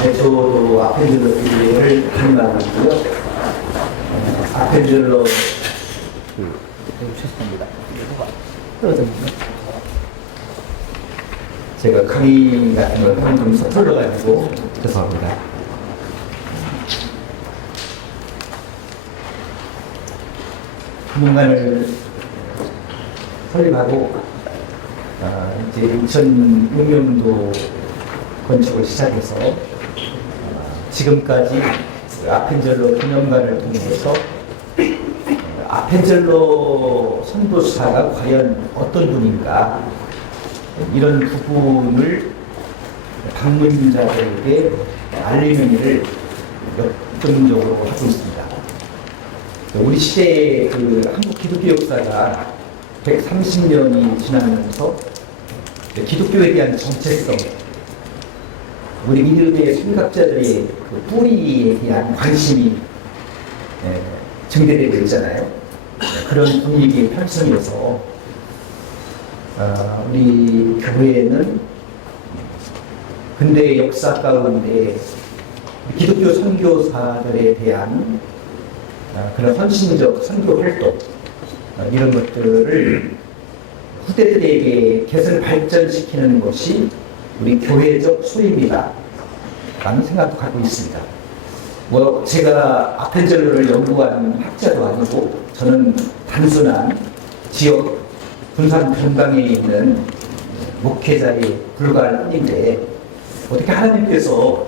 네, 저도 아펜젤러 TV를 담당하고요. 아펜젤러 죄송합니다. 제가 강의 같은 걸 하면 좀 서툴러가지고 죄송합니다. 한문관을 설립하고 이제 2006년도 건축을 시작해서 지금까지 아펜젤러 기념관을 통해서 아펜젤러 선교사가 과연 어떤 분인가 이런 부분을 방문자들에게 알리는 일을 역점적으로 하고 있습니다. 우리 시대의 그 한국 기독교 역사가 130년이 지나면서 기독교에 대한 정체성, 우리 믿음의 생각자들의 그 뿌리에 대한 관심이 증대되고 있잖아요. 그런 분위기의 편성에서 우리 교회는 근대 역사 가운데 기독교 선교사들에 대한 그런 헌신적 선교 활동 이런 것들을 후대들에게 개선을 발전시키는 것이 우리 교회적 소임이다 라는 생각도 갖고 있습니다. 뭐 제가 아펜젤러를 연구한 학자도 아니고 저는 단순한 지역 군산 근방에 있는 목회자에 불과할 뿐인데 어떻게 하나님께서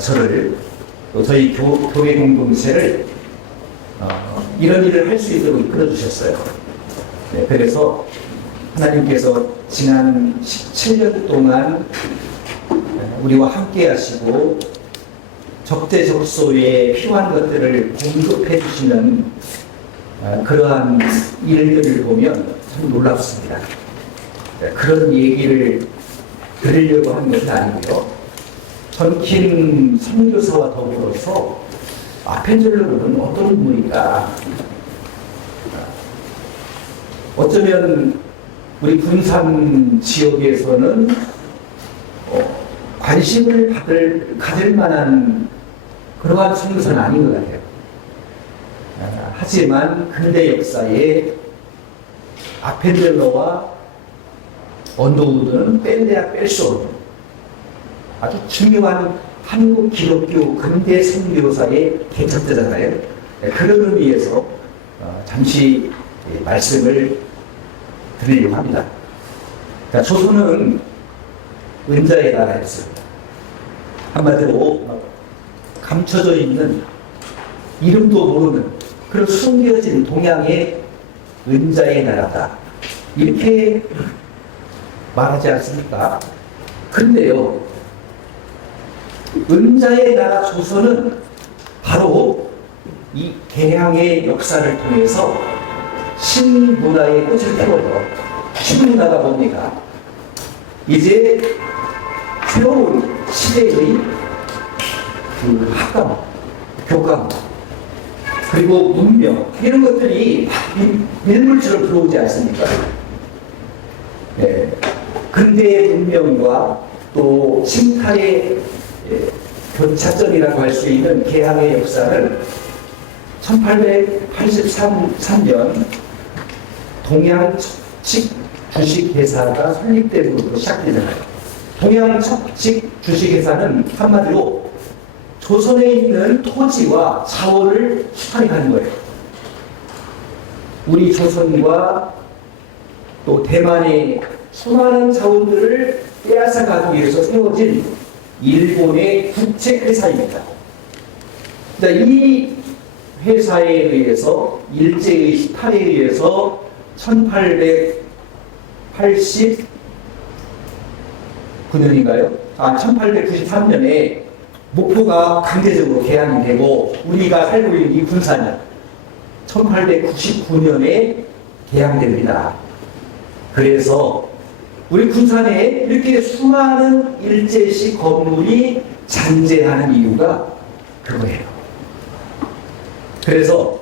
저를 또 저희 교회 공동체를 이런 일을 할 수 있도록 이끌어 주셨어요. 네, 그래서 하나님께서 지난 17년 동안 우리와 함께 하시고 적재적소에 필요한 것들을 공급해 주시는 그러한 일들을 보면 참 놀랍습니다. 그런 얘기를 드리려고 하는 것은 아니고요. 전킴 선교사와 더불어서 아펜젤러는 어떤 분인가? 어쩌면 우리 군산 지역에서는 관심을 가질 만한 그러한 선교사는 아닌 것 같아요. 하지만 근대 역사에 아펜젤러와 언더우드는 뺀데야 뺄 수 없는 아주 중요한 한국 기독교 근대 선교사의 개척자잖아요. 그런 의미에서 잠시 말씀을 드리려고 합니다. 조선은 은자의 나라였습니다. 한마디로 감춰져 있는 이름도 모르는 그런 숨겨진 동양의 은자의 나라다 이렇게 말하지 않습니까? 근데요, 은자의 나라 조선은 바로 이 개항의 역사를 통해서 신문화의 꽃을 피워요. 신문화가 뭡니까? 이제 새로운 시대의 그 학감, 교감, 그리고 문명 이런 것들이 밀물처럼 들어오지 않습니까? 네. 근대의 문명과 또 신탈의 교차점이라고 할 수 있는 개항의 역사를 1883년 동양척직 주식회사가 설립되므로 시작되잖아요. 동양척직 주식회사는 한마디로 조선에 있는 토지와 자원을 수탈하는 거예요. 우리 조선과 또 대만의 수많은 자원들을 빼앗아가기 위해서 세워진 일본의 국책회사입니다. 이 회사에 의해서 일제의 수탈에 의해서 1889년인가요? 1893년에 목포가 강제적으로 개항이 되고 우리가 살고 있는 이 군산이 1899년에 개항됩니다. 그래서 우리 군산에 이렇게 수많은 일제식 건물이 잔재하는 이유가 그거예요. 그래서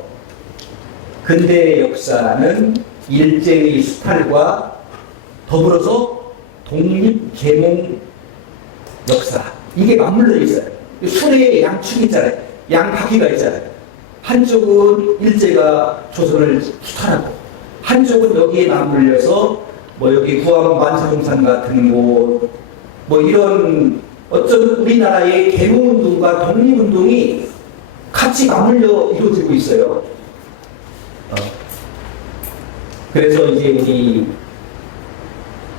근대 역사는 일제의 수탈과 더불어서 독립개몽 역사, 이게 맞물려 있어요. 순회의 양축이 있잖아요. 양바퀴가 있잖아요. 한쪽은 일제가 조선을 수탈하고, 한쪽은 여기에 맞물려서 뭐 여기 구암 만사동산 같은 곳, 뭐 이런 어떤 우리나라의 개몽운동과 독립운동이 같이 맞물려 이루어지고 있어요. 그래서 이제 우리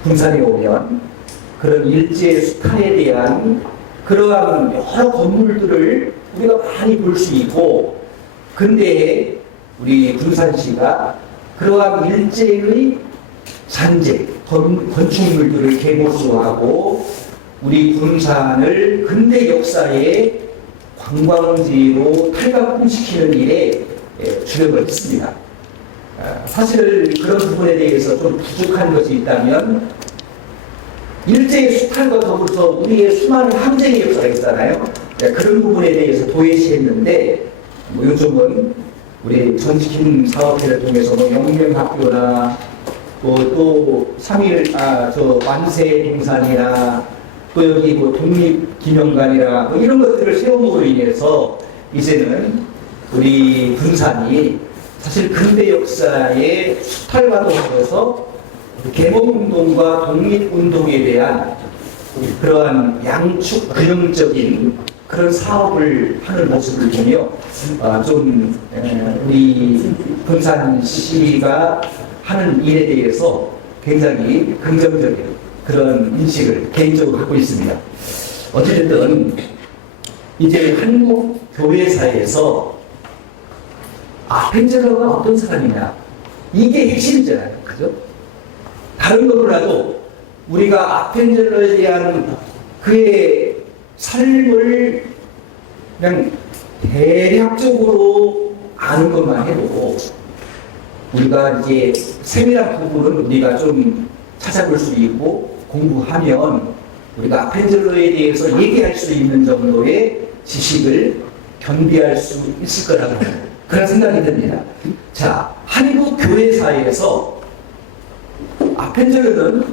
군산에 오면 그런 일제 수탈에 대한 그러한 여러 건물들을 우리가 많이 볼 수 있고, 근대에 우리 군산시가 그러한 일제의 잔재, 건축물들을 개보수하고 우리 군산을 근대 역사의 관광지로 탈바꿈시키는 일에 주력을 했습니다. 사실 그런 부분에 대해서 좀 부족한 것이 있다면, 일제의 수탈과 더불어서 우리의 수많은 항쟁의 역사가 있잖아요. 그런 부분에 대해서 도외시했는데, 뭐 요즘은 우리 전지킴 사업회를 통해서 뭐 영명학교나 또 3.1 만세 동산이나 또 여기 뭐 독립기념관이나 뭐 이런 것들을 세움으로 인해서 이제는 우리 군산이 사실 근대 역사의 수탈과 더불어서 개몽운동과 독립운동에 대한 그러한 양축 균형적인 그런 사업을 하는 모습을 보며 좀 우리 군산시가 하는 일에 대해서 굉장히 긍정적인 그런 인식을 개인적으로 갖고 있습니다. 어쨌든 이제 한국 교회사에서 아펜젤러가 어떤 사람이냐, 이게 핵심이잖아요. 그죠? 다른 거 몰라도 우리가 아펜젤러에 대한 그의 삶을 그냥 대략적으로 아는 것만 해도 우리가 이제 세밀한 부분은 우리가 좀 찾아볼 수 있고 공부하면 우리가 아펜젤러에 대해서 얘기할 수 있는 정도의 지식을 겸비할 수 있을 거라고 그런 생각이 듭니다. 자, 한국 교회사에서 아펜젤러는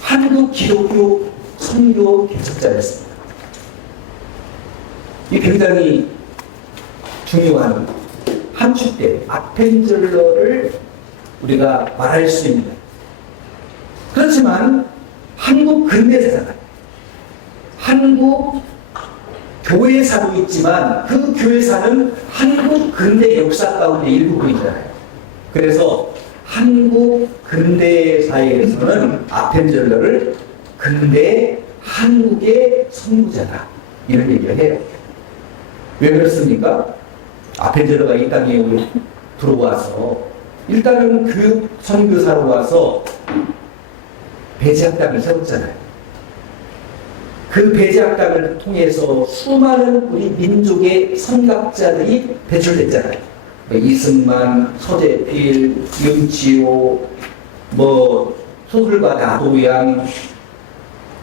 한국 기독교 선교 개척자였습니다. 이 굉장히 중요한 한 축대 아펜젤러를 우리가 말할 수 있는. 그렇지만 한국 근대사잖아요. 한국 교회사도 있지만 그 교회사는 한국 근대 역사 가운데 일부분이잖아요. 그래서 한국 근대사에서는 아펜젤러를 근대 한국의 선구자다, 이런 얘기를 해요. 왜 그렇습니까? 아펜젤러가 이 땅에 들어와서 일단은 교육 선교사로 와서 배제학당을 세웠잖아요. 그 배제학당을 통해서 수많은 우리 민족의 선각자들이 배출됐잖아요. 이승만, 서재필, 윤치호, 뭐 소설가 나도양,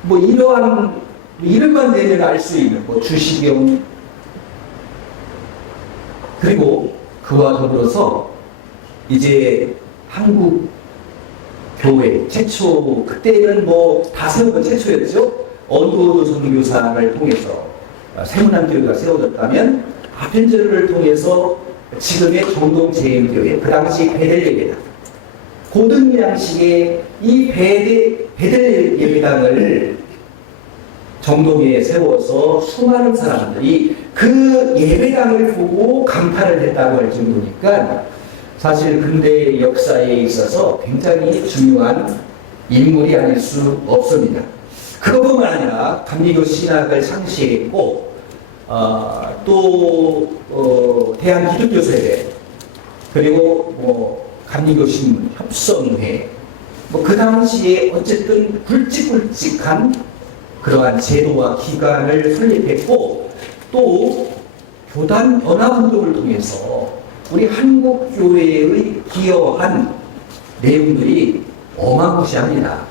뭐 이러한 이름만 대면 알 수 있는 뭐 주시경, 그리고 그와 더불어서 이제 한국 교회 최초, 그때는 뭐 다 세운 건 최초였죠. 어두워도 선교사를 통해서 세문안교회가 세워졌다면 아펜젤러를 통해서 지금의 정동제일교회, 그 당시 베델예배당, 고등 양식의 이 베델예배당을 정동에 세워서 수많은 사람들이 그 예배당을 보고 감탄을 했다고 할 정도니까 사실 근대 역사에 있어서 굉장히 중요한 인물이 아닐 수 없습니다. 그것뿐만 아니라 감리교 신학을 창시했고 또 대한기독교세대, 그리고 뭐 감리교 신문 협성회, 뭐 그 당시에 어쨌든 굵직굵직한 그러한 제도와 기관을 설립했고, 또 교단 연합운동을 통해서 우리 한국교회의 기여한 내용들이 어마무시합니다.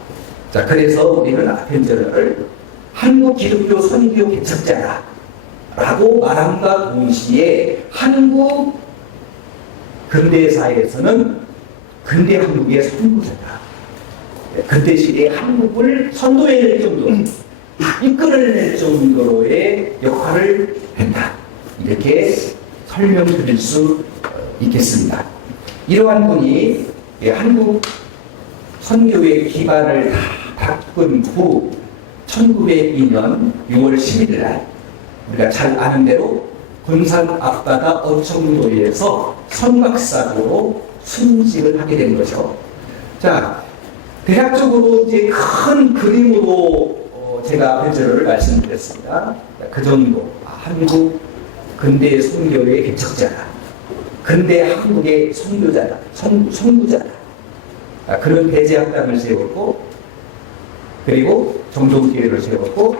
자, 그래서 우리는 아펜젤러를 한국 기독교 선교 개척자다 라고 말함과 동시에 한국 근대사에서는 근대 한국의 선구자다. 근대 시대의 한국을 선도해낼 정도, 이끌어낼 정도로의 역할을 했다. 이렇게 설명드릴 수 있겠습니다. 이러한 분이 한국 선교의 기반을 다 닦은 후 1902년 6월 11일 날 우리가 잘 아는 대로 군산 앞바다 어청도에서 선박사로 순직을 하게 된 거죠. 자, 대략적으로 이제 큰 그림으로 제가 편지를 말씀드렸습니다. 그 정도. 한국 근대 선교의 개척자다. 근대 한국의 선교자다. 선구자다. 그런 배제학당을 세웠고, 그리고 정동기회를 세웠고,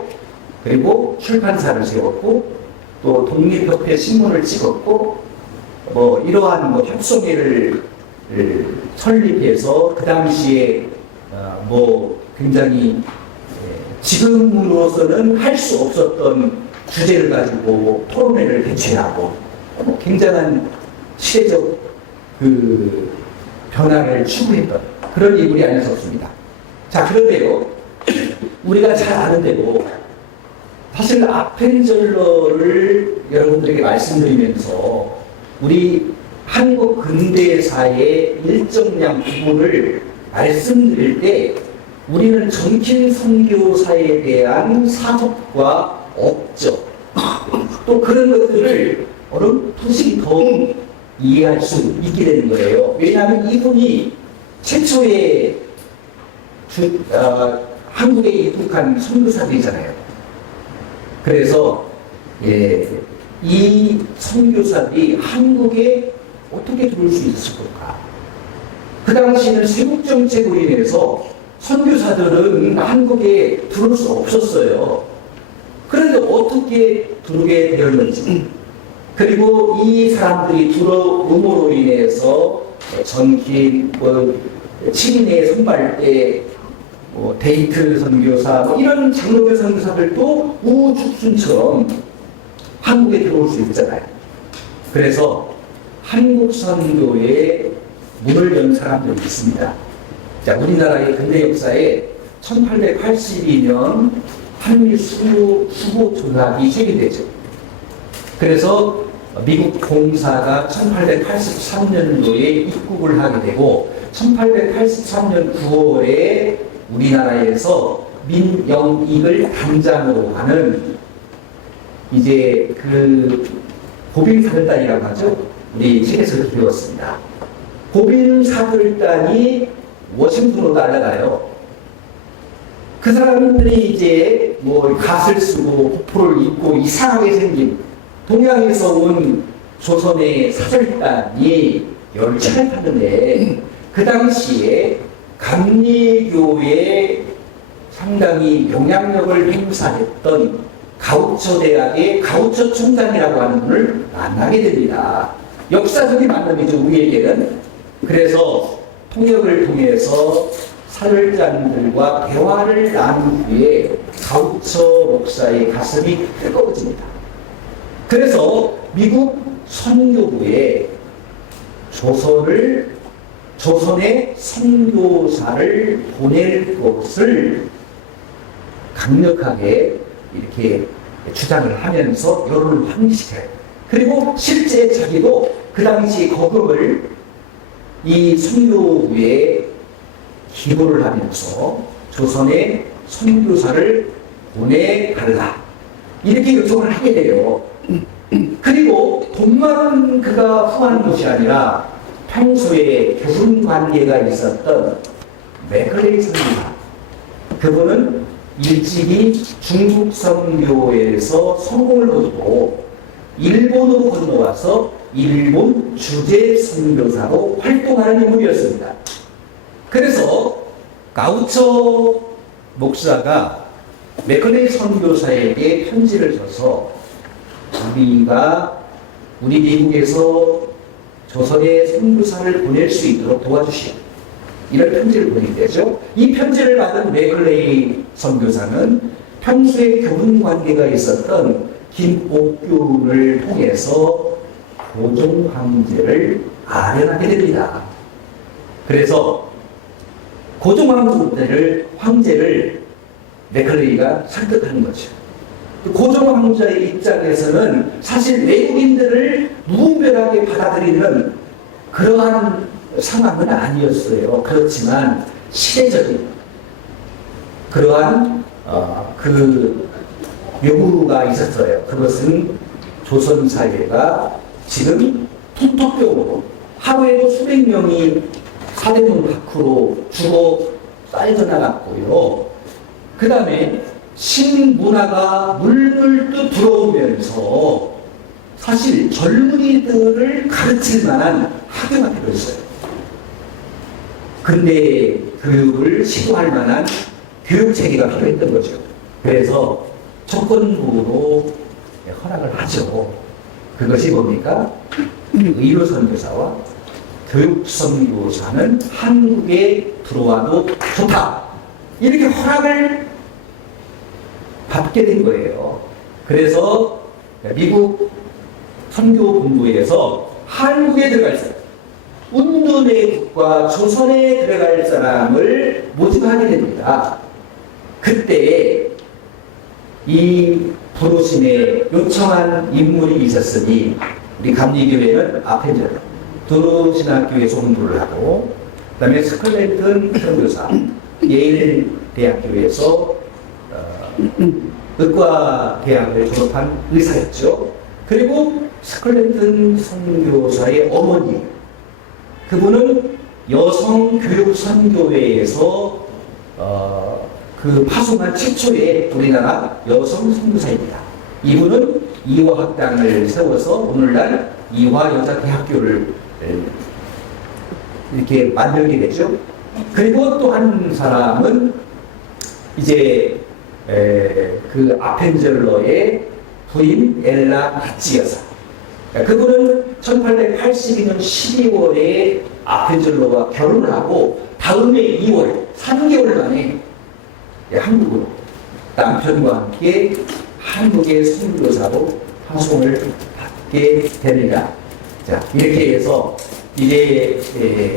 그리고 출판사를 세웠고, 또 독립협회 신문을 찍었고, 이러한 협성회를 설립해서 그 당시에 굉장히 지금으로서는 할 수 없었던 주제를 가지고 토론회를 개최하고 굉장한 시대적 변화를 추구했던 그런 인물이 아닐 수 없습니다. 자, 그런데요, 우리가 잘 아는 대로 사실 아펜젤러를 여러분들에게 말씀드리면서 우리 한국 근대사의 일정량 부분을 말씀드릴 때 우리는 정킨 선교사에 대한 사업과 업적 또 그런 것들을 어렴풋이 더욱 이해할 수 있게 되는 거예요. 왜냐하면 이분이 최초의 한국에 입국한 선교사들이잖아요. 그래서 이 선교사들이 한국에 어떻게 들어올 수 있을까? 그 당시에는 세국정책으로 인해서 선교사들은 한국에 들어올 수 없었어요. 그런데 어떻게 들어오게 되었는지, 그리고 이 사람들이 들어옴으로 인해서 전기, 친인의 선발대, 데이트 선교사, 이런 장로교 선교사들도 우후죽순처럼 한국에 들어올 수 있잖아요. 그래서 한국 선교에 문을 연 사람들이 있습니다. 자, 우리나라의 근대 역사에 1882년 한미 수보 조약이 체결되죠. 그래서 미국 공사가 1883년도에 입국을 하게 되고 1883년 9월에 우리나라에서 민영익을 단장으로 하는 이제 보빈사들단이라고 하죠. 우리 책에서 배웠습니다. 보빈사들단이 워싱턴으로 날아가요. 그 사람들이 이제 갓을 쓰고 호포를 입고 이상하게 생긴 동양에서 온 조선의 사절단이 열차를 탔는데 그 당시에 감리교에 상당히 영향력을 행사했던 가우처 대학의 가우처 총장이라고 하는 분을 만나게 됩니다. 역사적인 만남이죠, 우리에게는. 그래서 통역을 통해서 사절단들과 대화를 나눈 후에 가우처 목사의 가슴이 뜨거워집니다. 그래서 미국 선교부에 조선의 선교사를 보낼 것을 강력하게 이렇게 주장을 하면서 여론을 확립시켜요. 그리고 실제 자기도 그 당시 거금을 이 선교부에 기부를 하면서 조선의 선교사를 보내달라 이렇게 요청을 하게 돼요. 그리고 돈만 그가 후하는 것이 아니라 평소에 교분 관계가 있었던 맥클레이 선교사, 그분은 일찍이 중국 선교에서 성공을 거두고 일본으로 건너와서 일본 주재 선교사로 활동하는 인물이었습니다. 그래서 가우처 목사가 맥클레이 선교사에게 편지를 써서 우리 미국에서 조선의 선교사를 보낼 수 있도록 도와주시오, 이런 편지를 보내게 되죠. 이 편지를 받은 맥클레이 선교사는 평소에 교분 관계가 있었던 김옥규를 통해서 고종 황제를 아련하게 됩니다. 그래서 고종 황제를 맥클레이가 설득하는 거죠. 고종 황제의 입장에서는 사실 외국인들을 무분별하게 받아들이는 그러한 상황은 아니었어요. 그렇지만 시대적인 그러한 그 요구가 있었어요. 그것은 조선 사회가 지금 톡톡병으로 하루에도 수백 명이 사대문 밖으로 죽어 쌓여져 나갔고요. 그 다음에 신문화가 물불듯 들어오면서 사실 젊은이들을 가르칠 만한 학교가 필요했어요. 근대 교육을 시도할 만한 교육체계가 필요했던 거죠. 그래서 조건부로 허락을 하죠. 그것이 뭡니까? 의료선교사와 교육선교사는 한국에 들어와도 좋다. 이렇게 허락을 받게 된 거예요. 그래서 미국 선교본부에서 한국에 들어갈 사람, 운두내국과 조선에 들어갈 사람을 모집하게 됩니다. 그때 이 부르심에 요청한 인물이 있었으니 우리 감리교회는 아펜젤러, 두루신학교에서 공부를 하고 그 다음에 스컬렌튼 선교사, 예일 대학교에서 의과대학을 졸업한 의사였죠. 그리고 스컬렌튼 선교사의 어머니, 그분은 여성교육선교회에서 그 파송한 최초의 우리나라 여성 선교사입니다. 이분은 이화학당을 세워서 오늘날 이화여자대학교를 이렇게 만들게 되죠. 그리고 또 한 사람은 이제 그 아펜젤러의 부인 엘라 바치 여사. 그분은 1882년 12월에 아펜젤러와 결혼을 하고 다음해 2월, 3개월 만에 한국으로 남편과 함께 한국의 선교사로 파송을 받게 됩니다. 자, 이렇게 해서 이제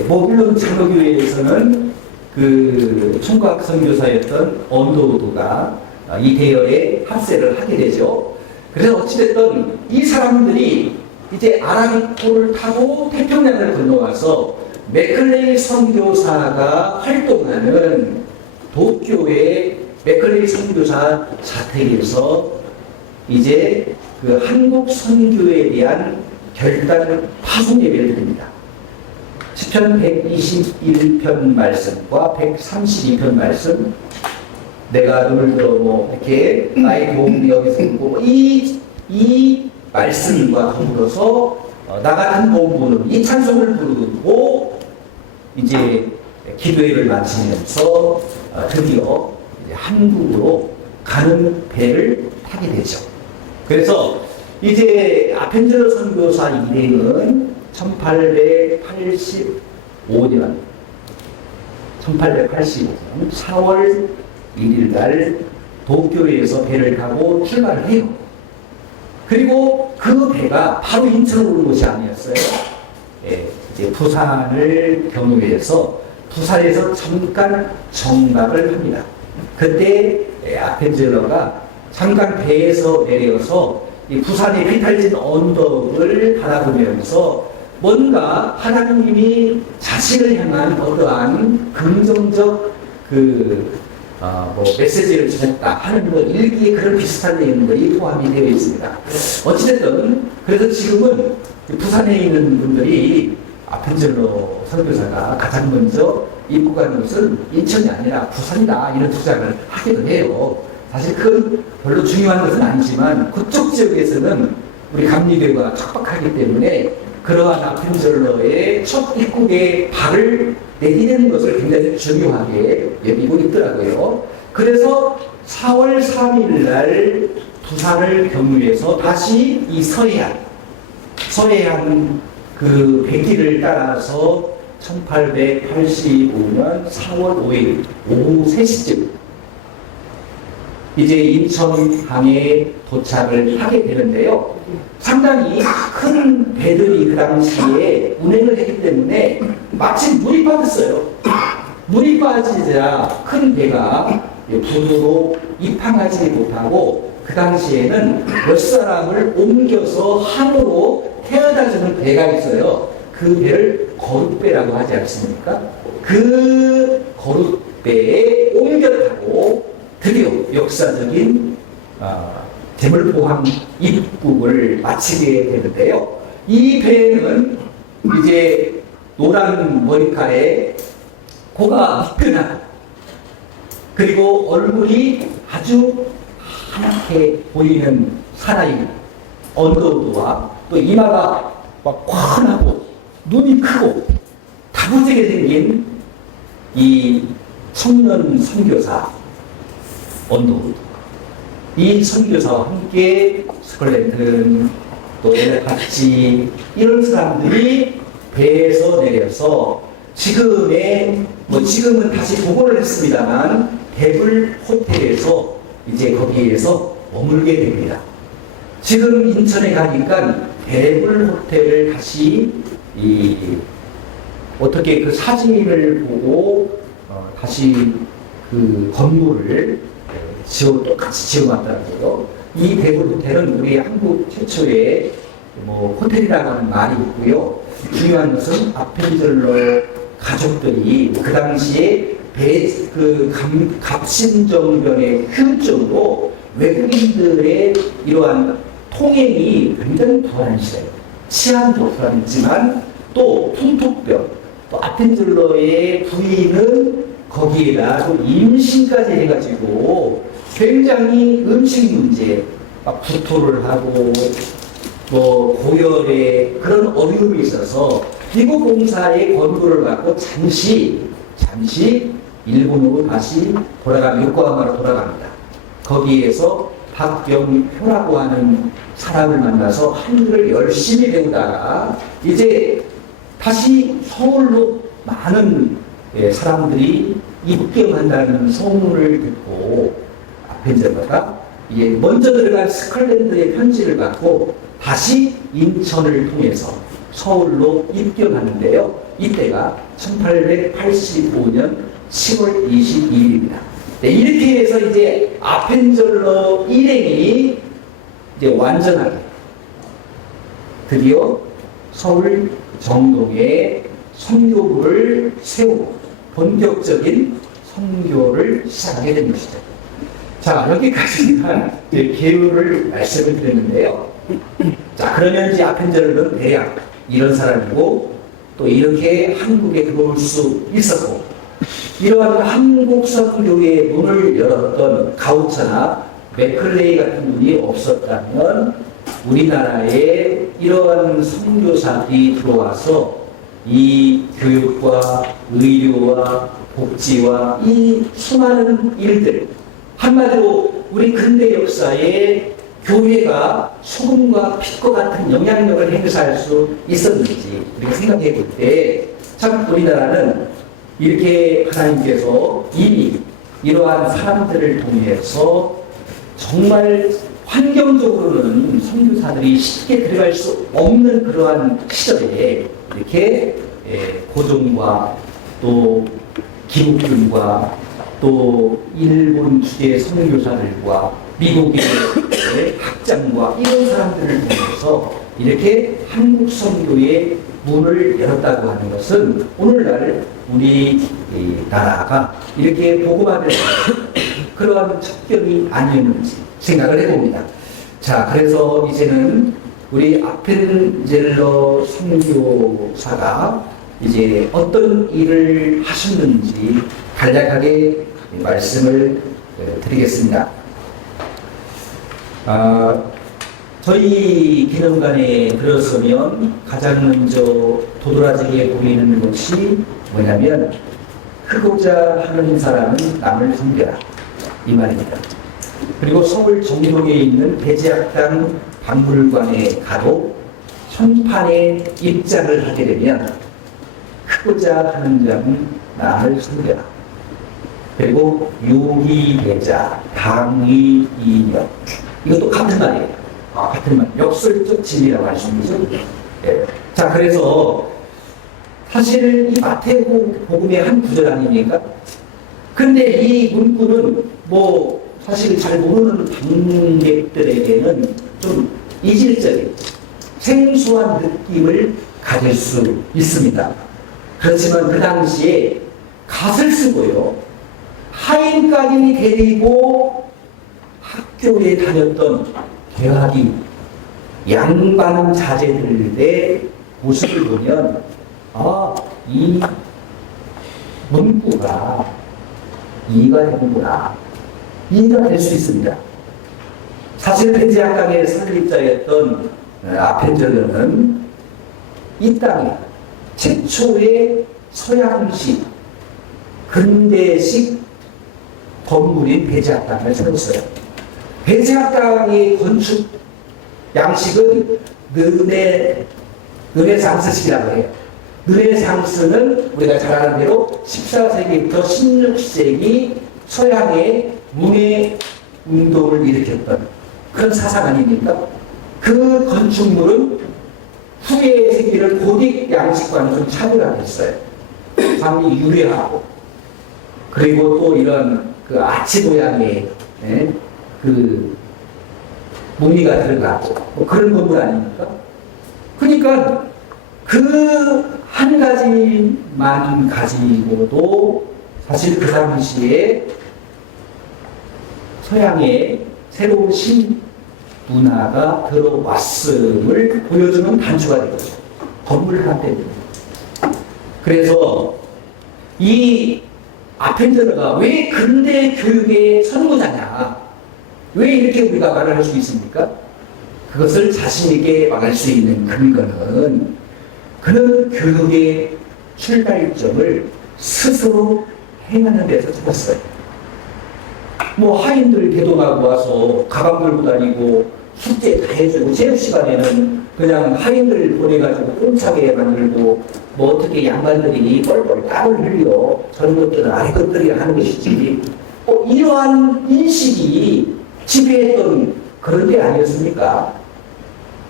뭐 물론 장로교회에서는 그 총각 선교사였던 언더우드가 이 대열에 합세를 하게 되죠. 그래서 어찌됐든 이 사람들이 이제 아라비코를 타고 태평양을 건너와서 맥클레이 선교사가 활동하는 도쿄의 맥클레이 선교사 자택에서 이제 그 한국 선교에 대한 결단 파송 예배를 드립니다. 시편 121편 말씀과 132편 말씀, 내가 눈을 들어 뭐 이렇게 나의 도움이 여기서 있고 이 말씀과 더불어서 나 같은 몸부는 이 찬송을 부르고 이제 기도회를 마치면서 드디어 한국으로 가는 배를 타게 되죠. 그래서 이제 아펜젤러 선교사 일행은 1885년 4월 1일 날 도쿄에서 배를 타고 출발을 해요. 그리고 그 배가 바로 인천으로 오는 것이 아니었어요. 이제 부산을 경유해서 부산에서 잠깐 정박을 합니다. 그때 아펜젤러가 잠깐 배에서 내려서 이 부산의 비탈진 언덕을 바라보면서 뭔가 하나님이 자신을 향한 어떠한 긍정적 뭐 메시지를 주셨다 하는 뭐 일기에 그런 비슷한 내용들이 포함이 되어 있습니다. 어찌됐든 그래서 지금은 부산에 있는 분들이 아펜젤러 선교사가 가장 먼저 입국한 것은 인천이 아니라 부산이다 이런 주장을 하기도 해요. 사실 그건 별로 중요한 것은 아니지만 그쪽 지역에서는 우리 감리교회가 척박하기 때문에 그러한 아펜젤러의 첫 입국의 발을 내디디는 것을 굉장히 중요하게 여기고 있더라고요. 그래서 4월 3일 날 부산을 경유해서 다시 이 서해안 그 배길을 따라서 1885년 4월 5일 오후 3시쯤 이제 인천항에 도착을 하게 되는데요. 상당히 큰 배들이 그 당시에 운행을 했기 때문에 마침 물이 빠졌어요. 물이 빠지자 큰 배가 부두로 입항하지 못하고 그 당시에는 몇 사람을 옮겨서 함으로 태워다주는 배가 있어요. 그 배를 거룻배라고 하지 않습니까? 그 거룻배에 옮겨 타고 드디어 역사적인 제물포항 입국을 마치게 되는데요. 이 배는 이제 노란 머리카락에 코가 미끈한, 그리고 얼굴이 아주 하얗게 보이는 사나이 언더우드와 또 이마가 막 훤하고 눈이 크고 다부지게 생긴 이 청년 선교사 언더우드, 이 선교사와 함께 스콜랜튼 또 엘레파치 이런 사람들이 배에서 내려서 지금은 다시 복원을 했습니다만 데블 호텔에서 이제 거기에서 머물게 됩니다. 지금 인천에 가니까 데블 호텔을 다시 어떻게 그 사진을 보고 다시 그 건물을 똑같이 지어놨더라고요. 이 데블 호텔은 우리 한국 최초의 호텔이라고 하는 말이 있고요. 중요한 것은 아펜젤러 가족들이 그 당시에 갑신정변의 효율적으로 외국인들의 이러한 통행이 굉장히 불안한 시대예요. 치안도 불안했지만 또 풍토병, 또 아펜젤러의 부인은 거기에다 또 임신까지 해가지고 굉장히 음식 문제, 막 구토를 하고 고열에 그런 어려움이 있어서 미국 공사의 권고를 받고 잠시 일본으로 다시 요코하마로 돌아갑니다. 거기에서 박병표라고 하는 사람을 만나서 한글을 열심히 배우다가 이제 다시 서울로 많은 사람들이 입경한다는 소문을 듣고 아펜젤러가 먼저 들어간 스콜랜드의 편지를 받고 다시 인천을 통해서 서울로 입경하는데요. 이때가 1885년 10월 22일입니다. 네, 이렇게 해서 이제 아펜젤러 일행이 이제 완전하게 드디어 서울 정동에 선교부를 세우고 본격적인 선교를 시작하게 된 것이죠. 자, 여기까지만 개요를 말씀을 드렸는데요. 자, 그러면 이제 아펜젤러는 대략 이런 사람이고 또 이렇게 한국에 들어올 수 있었고, 이러한 한국 선교의 문을 열었던 가우처나 맥클레이 같은 분이 없었다면 우리나라에 이러한 선교사들이 들어와서 이 교육과 의료와 복지와 이 수많은 일들, 한마디로 우리 근대 역사에 교회가 소금과 빛과 같은 영향력을 행사할 수 있었는지 우리가 생각해 볼 때 참 우리나라는 이렇게 하나님께서 이미 이러한 사람들을 통해서 정말 환경적으로는 선교사들이 쉽게 들어갈 수 없는 그러한 시절에 이렇게 고종과 또 기독교인과 또 일본 주재 선교사들과 미국의 학장과 이런 사람들을 통해서 이렇게 한국 선교의 문을 열었다고 하는 것은 오늘날 우리 나라가 이렇게 복음화될 그러한 척결이 아니었는지 생각을 해봅니다. 자, 그래서 이제는 우리 아펜젤러 선교사가 이제 어떤 일을 하셨는지 간략하게 말씀을 드리겠습니다. 저희 기념관에 들어서면 가장 먼저 도드라지게 보이는 것이 뭐냐면, 크고자 하는 사람은 남을 섬겨라, 이 말입니다. 그리고 서울 정동에 있는 대제학당 박물관에 가도 현판에 입장을 하게 되면 크고자 하는 자는 남을 섬겨라. 그리고 유희대자, 당위이력, 이것도 같은 말이에요. 같은 말, 역설적 진리라고 할 수 있죠. 예. 자, 그래서 사실 이 마태복음의 한 구절 아닙니까? 근데 이 문구는 사실 잘 모르는 방문객들에게는 좀 이질적인 생소한 느낌을 가질 수 있습니다. 그렇지만 그 당시에 갓을 쓰고요, 하인까지 데리고 학교에 다녔던 개화기 양반 자제들의 모습을 보면 이 문구가 이해가 되는구나, 이해가 될 수 있습니다. 사실 배제학당의 설립자였던 아펜젤러는 이 땅에 최초의 서양식 근대식 건물인 배제학당을 세웠어요. 배제학당의 건축 양식은 르네상스식이라고 해요. 르네상스는 우리가 잘 아는 대로 14세기부터 16세기 서양의 문예 운동을 일으켰던 그런 사상 아닙니까? 그 건축물은 후에 생기는 고딕 양식과는 좀 차별화됐어요. 상당히 유려하고, 그리고 또 이런 그 아치 모양의 그 무늬가 들어가고 그런 건물 아닙니까? 그러니까 그 한 가지만 가지고도 사실 그 당시에 서양의 새로운 신문화가 들어왔음을 보여주는 단초가 된 거죠. 건물 하나 때문에. 그래서 이 아펜젤러가 왜 근대 교육의 선구자냐, 왜 이렇게 우리가 말을 할 수 있습니까? 그것을 자신있게 말할 수 있는 근거는 그는 교육의 출발점을 스스로 행하는 데서 찾았어요. 하인들 대동하고 와서 가방 들고 다니고 숙제 다 해주고, 체육 시간에는 그냥 하인들 보내가지고 꼼차게 만들고, 어떻게 양반들이 뻘뻘 땀을 흘려 저런 것들은 아래 것들이 하는 것이지, 이러한 인식이 지배했던 그런 게 아니었습니까?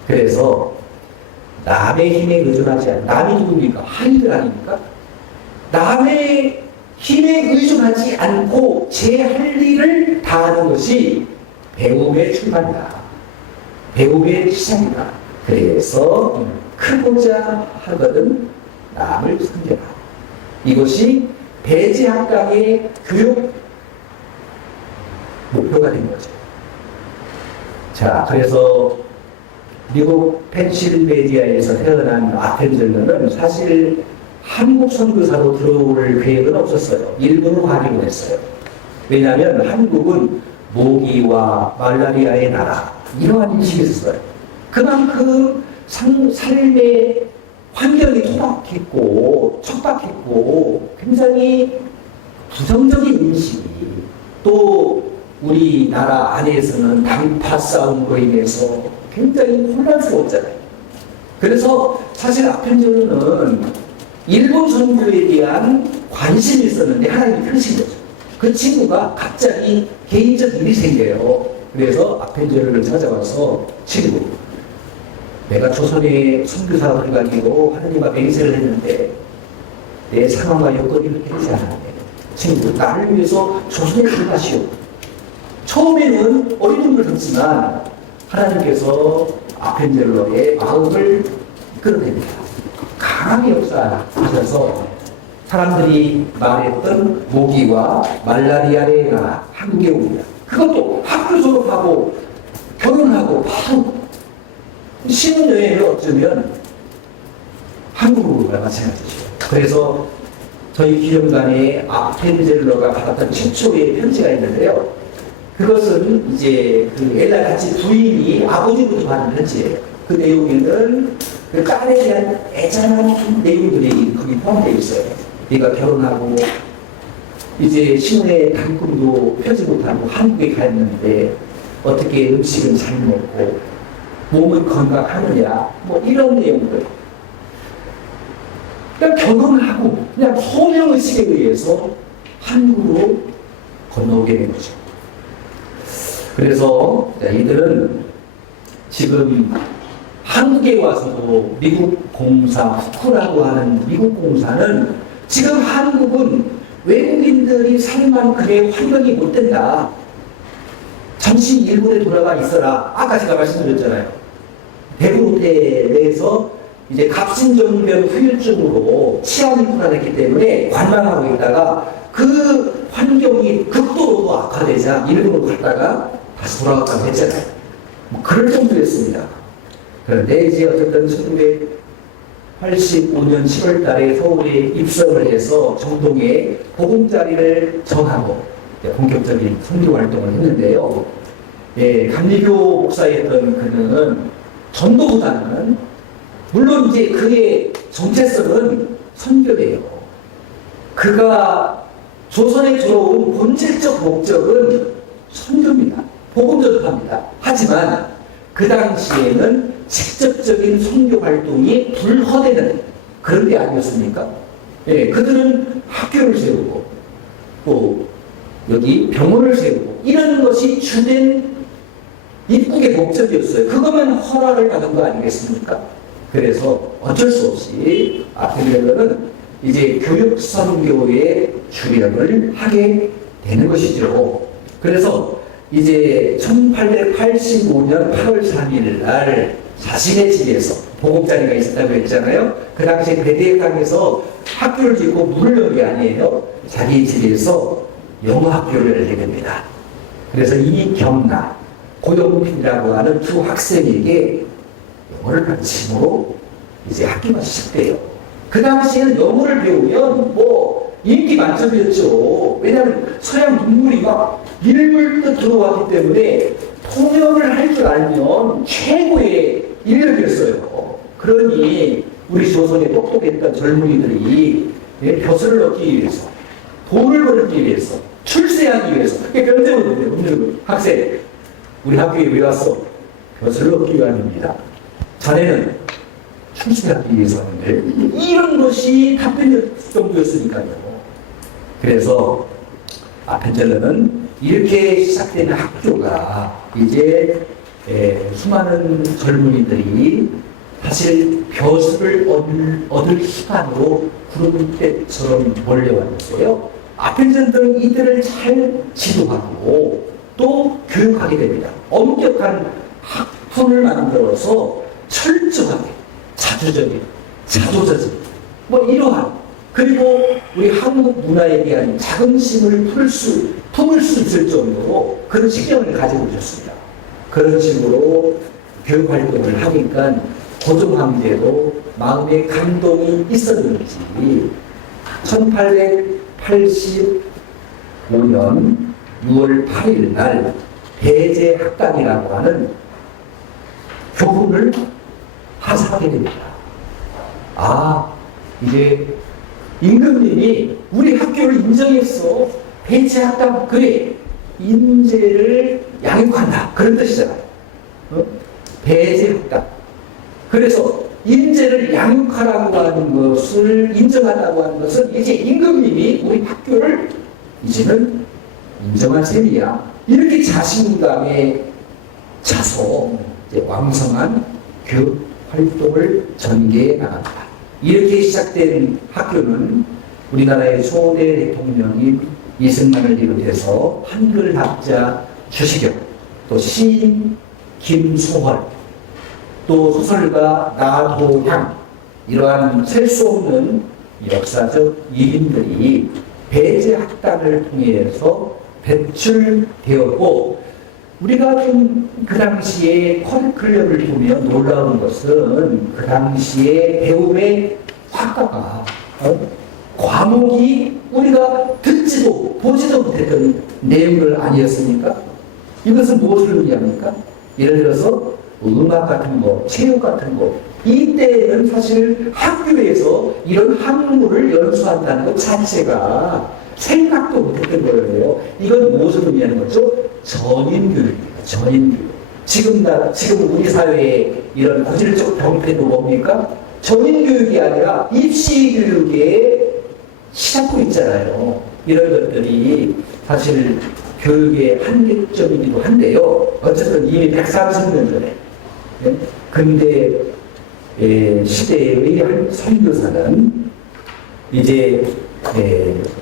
그래서 남의 힘에 의존하지 않는, 남이 누굽니까? 하인들 아닙니까? 남의 힘에 의존하지 않고 제 할 일을 다하는 것이 배움의 출발이다. 배움의 시작이다. 그래서 크고자 하거든 남을 섬겨라. 이것이 배제학당의 교육 목표가 된 거죠. 자, 그래서 미국 펜실베니아에서 태어난 아펜젤러는 사실 한국 선교사로 들어올 계획은 없었어요. 일본으로 가기로 했어요. 왜냐하면 한국은 모기와 말라리아의 나라, 이러한 인식이 있었어요. 그만큼 삶의 환경이 토박했고 척박했고 굉장히 부정적인 인식이, 또 우리나라 안에서는 당파 싸움으로 인해서 굉장히 혼란스러웠잖아요. 그래서 사실 아펜젤러는 일본 선교에 대한 관심이 있었는데 하나님이 펴신 거죠. 그 친구가 갑자기 개인적 일이 생겨요. 그래서 아펜젤러를 찾아와서 친구, 내가 조선의 선교사를 가지고 하나님과 맹세를 했는데 내 상황과 여건이 그렇게 되지 않았네. 친구, 나를 위해서 조선에 들어가시오. 처음에는 어리둥절 했지만 하나님께서 아펜젤러의 마음을 이끌어냅니다. 강하게 역사하셔서 사람들이 말했던 모기와 말라리아의 나라 한국에 옵니다. 그것도 학교 졸업하고 결혼하고 바로 신혼여행을 어쩌면 한국으로 마찬가지죠. 그래서 저희 기념관에 아펜젤러가 받았던 최초의 편지가 있는데요. 그것은 이제 그 엘라 같이 부인이 아버지부터 받은 편지예요. 그 내용에는 그 딸에 대한 애잔한 내용들이 거기 포함되어 있어요. 네가 결혼하고 이제 신혼의 단꿈도 펴지 못하고 한국에 갔는데 어떻게 음식은 잘 먹고 몸은 건강하느냐, 이런 내용들. 그냥 결혼하고 그냥 소명의식에 의해서 한국으로 건너오게 된 거죠. 그래서 이들은 지금 한국에 와서도 미국 공사, 후쿠라고 하는 미국 공사는 지금 한국은 외국인들이 살 만큼의 환경이 못 된다. 잠시 일본에 돌아가 있어라. 아까 제가 말씀드렸잖아요. 대구 호텔에서 이제 갑신정변 후유증으로 치안이 불안했기 때문에 관망하고 있다가 그 환경이 극도로 악화되자 일본으로 갔다가 다시 돌아갔다고 했잖아요. 뭐 그럴 정도였습니다. 그런데 이제 어쨌든 1985년 10월 달에 서울에 입성을 해서 정동에 보금자리를 정하고 본격적인 선교 활동을 했는데요. 예, 감리교 목사였던 그는 전도보다는 물론 이제 그의 정체성은 선교예요. 그가 조선에 들어온 본질적 목적은 선교입니다. 복음 전파입니다. 하지만 그 당시에는 직접적인 선교 활동이 불허되는 그런 게 아니었습니까? 예, 그들은 학교를 세우고 또 여기 병원을 세우고 이런 것이 주된 입국의 목적이었어요. 그것만 허락을 받은 거 아니겠습니까? 그래서 어쩔 수 없이 아테네는 이제 교육선교의 주력을 하게 되는 것이죠. 그래서 이제 1885년 8월 3일 날 자신의 집에서 보금자리가 있었다고 했잖아요. 그 당시에 베데강에서 학교를 짓고 문을 연 게 아니에요. 자기 집에서 영어학교를 열게 됩니다. 그래서 이경나, 고영필이라고 하는 두 학생에게 영어를 가르침으로 이제 학교가 시작돼요. 그 당시에는 영어를 배우면 뭐 인기 만점이었죠. 왜냐하면 서양 문물이 막 일물듯 들어왔기 때문에 통역을 할 줄 알면 최고의 인력이었어요. 그러니 우리 조선의 똑똑했던 젊은이들이 벼슬을 얻기 위해서, 돈을 벌기 위해서, 출세하기 위해서, 변제거든요. 학생, 우리 학교에 왜 왔어? 벼슬을 얻기 위함입니다. 자네는 출세하기 위해서 하는데 이런 것이 답변 정도였으니까요. 그래서 아펜젤러는 이렇게 시작되는 학교가 이제 수많은 젊은이들이 사실 벼슬을 얻을 시간으로 구름 때처럼 몰려왔는데요. 아펜젤러는 이들을 잘 지도하고 또 교육하게 됩니다. 엄격한 학문을 만들어서 철저하게 자조적인, 자조적인 뭐 이러한 그리고 우리 한국 문화에 대한 자긍심을 품을 수 있을 정도로 그런 신경을 가지고 있었습니다. 그런 식으로 교육 활동을 하니까 고종 황제도 마음에 감동이 있었는지 1885년 6월 8일 날 배제학당이라고 하는 교훈을 하사하게 됩니다. 아, 이제 임금님이 우리 학교를 인정했어. 배제학당, 그래. 인재를 양육한다. 그런 뜻이잖아요. 배제학당. 그래서 인재를 양육하라고 하는 것을 인정한다고 하는 것은 이제 임금님이 우리 학교를 이제는 인정한 셈이야. 이렇게 자신감에 차서 이제 왕성한 교육 활동을 전개해 나간다. 이렇게 시작된 학교는 우리나라의 초대 대통령인 이승만을 비롯해서 한글학자 주시경, 또 시인 김소월, 또 소설가 나도향, 이러한 셀 수 없는 역사적 일인들이 배제학당을 통해서 배출되었고, 우리가 좀 그 당시에 커리큘럼을 보면 놀라운 것은 그 당시에 배움의 학과가 과목이 우리가 듣지도 보지도 못했던 내용들 아니었습니까? 이것은 무엇을 의미합니까? 예를 들어서 음악 같은 거, 체육 같은 거, 이때는 사실 학교에서 이런 학문을 연수한다는 것 자체가 생각도 못했던 거예요. 이건 무엇을 의미하는 거죠? 전인교육입니다. 전인교육. 지금 우리 사회의 이런 고질적 병폐도 뭡니까? 전인교육이 아니라 입시교육에 시작고 있잖아요. 이런 것들이 사실 교육의 한계점이기도 한데요. 어쨌든 이미 130년 전에 근대 시대의 한 선교사는 이제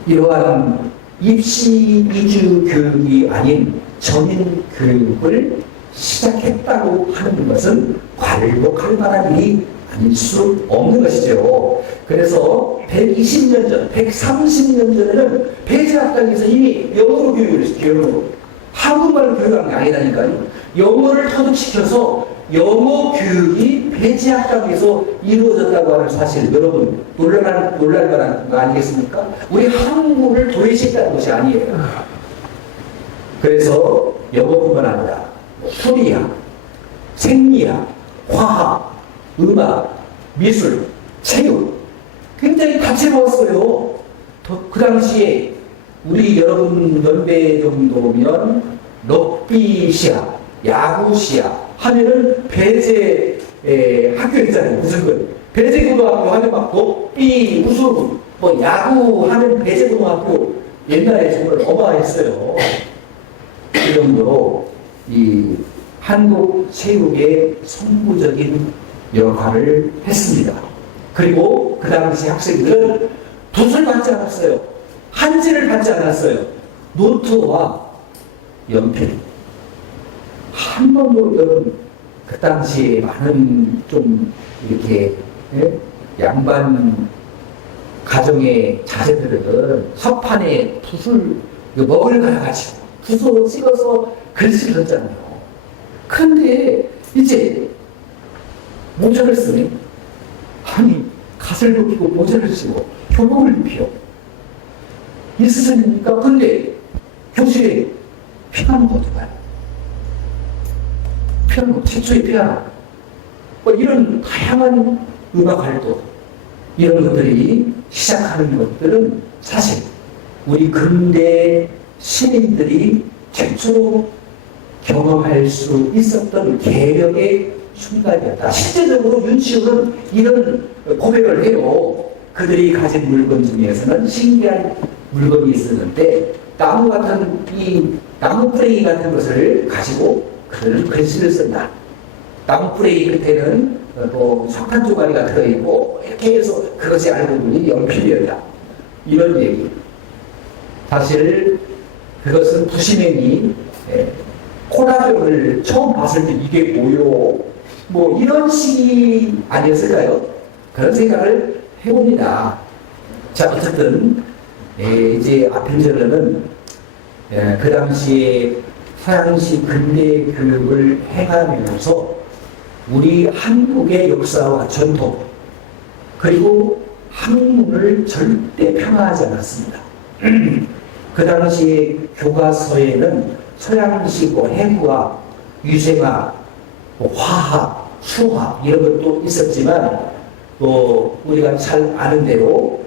이러한 입시 이주 교육이 아닌 전인 교육을 시작했다고 하는 것은 괄복할 만한 일이 아닐 수 없는 것이죠. 그래서 120년 전, 130년 전에는 폐지학당에서 이미 영어로 교육을 했어요. 영어로. 한국말로 교육한 게 아니라니까요. 영어를 터득시켜서 영어 교육이 폐지학당에서 이루어졌다고 하는 사실, 여러분 놀랄 만한 거 아니겠습니까? 우리 한국을 도외시했다는 것이 아니에요. 그래서 영어뿐만 아니라 수리학, 생리학, 화학, 음악, 미술, 체육 굉장히 다채로웠어요. 그 당시에 우리 여러분 연배 정도면 럭비 시합, 야구 시합 하면은 배제 학교였잖아요. 무슨 배제 고등학교 하면 막 럭비 우승, 뭐 야구 하면 배제 고등학교 옛날에 정말 어마했어요. 그 정도로 이 한국 체육의 선구적인 역할을 했습니다. 그리고 그 당시 학생들은 붓을 받지 않았어요. 한지를 받지 않았어요. 노트와 연필. 한 번도 여러분 그 당시에 많은 좀 이렇게 양반 가정의 자제들은 석판에 붓을 먹을 갈아가지고 붓으로 찍어서 글씨를 썼잖아요. 그런데 이제 모자를 쓰네. 아니 갓을 벗기고 모자를 쓰고 교복을 입혀. 이 스승입니까? 근데 교실에 피아노가 들어가요. 피아노, 최초의 피아노. 뭐 이런 다양한 음악 활동, 이런 것들이 시작하는 것들은 사실 우리 근대 시민들이 최초로 경험할 수 있었던 개혁의 순간이었다. 실제적으로 윤치호는 이런 고백을 해요. 그들이 가진 물건 중에서는 신기한 물건이 있었는데 나무 같은 이 나무 뿌레기 같은 것을 가지고 그들은 글씨를 쓴다. 나무 뿌레기 끝에는 또 석탄 조가리가 들어있고 이렇게 해서 그것이 알고 보니 연필이었다. 이런 얘기. 사실 그것은 부시맨이 코라병을 처음 봤을 때 이게 뭐요? 뭐 이런 식이 아니었을까요? 그런 생각을 해봅니다. 자, 어쨌든 이제 아펜젤러는 그 당시에 서양식 근대 교육을 행하면서 우리 한국의 역사와 전통 그리고 학문을 절대 폄하하지 않았습니다. 그 당시에 교과서에는 서양식 해부학, 유생학, 화학, 수학 이런 것도 있었지만 또 우리가 잘 아는 대로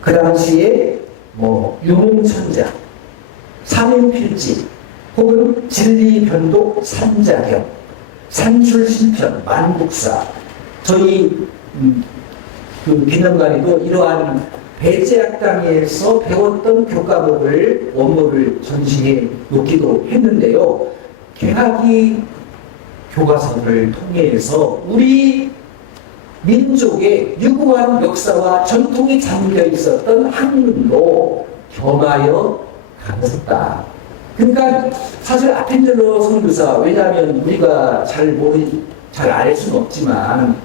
그 당시에 뭐 유몽천자, 삼인필지 혹은 진리변도 산자경, 산술신편, 만국사 저희 그 기념관에도 이러한 배제학당에서 배웠던 교과목을 원고를 전시해 놓기도 했는데요. 개학이 교과서를 통해서 우리 민족의 유구한 역사와 전통이 잠겨 있었던 학문도 겸하여 가졌다. 그러니까 사실 아펜젤러 선교사, 왜냐하면 우리가 잘 알 수는 없지만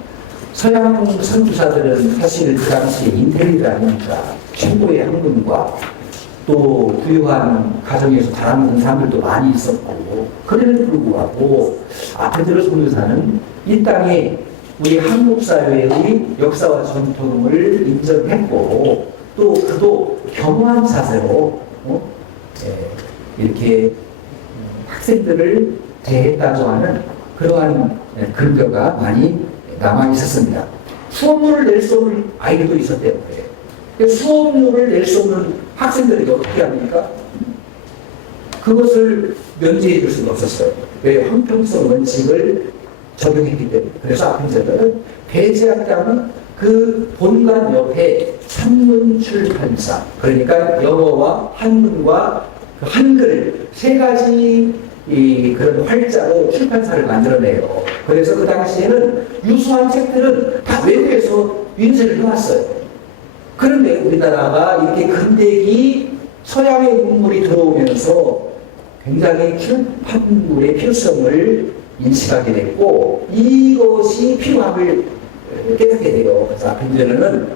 서양 선교사들은 사실 그 당시에 인텔리라니까 최고의 학문과 또 부유한 가정에서 자라는 사람들도 많이 있었고 그럼에도 불구하고 아펜젤러 선교사는 이 땅에 우리 한국 사회의 역사와 전통을 인정했고 또 그도 겸허한 자세로 이렇게 학생들을 대했다고 하는 그러한 근거가 많이 남아 있었습니다. 수업료를 낼 수 없는 아이들도 있었대요. 수업료를 낼 수 없는 학생들에게 어떻게 합니까? 그것을 면제해 줄 수가 없었어요. 왜? 형평성 원칙을 적용했기 때문에. 그래서 아펜젤러는 배제학당은 그 본관 옆에 산문출판사, 그러니까 영어와 한문과 그 한글 세 가지 그런 활자로 출판사를 만들어내요. 그래서 그 당시에는 유수한 책들은 다 외국에서 인쇄를 해왔어요. 그런데 우리나라가 이렇게 근대기 서양의 문물이 들어오면서 굉장히 출판물의 필요성을 인식하게 됐고 이것이 필요함을 깨닫게 돼요. 그래서 아펜젤러는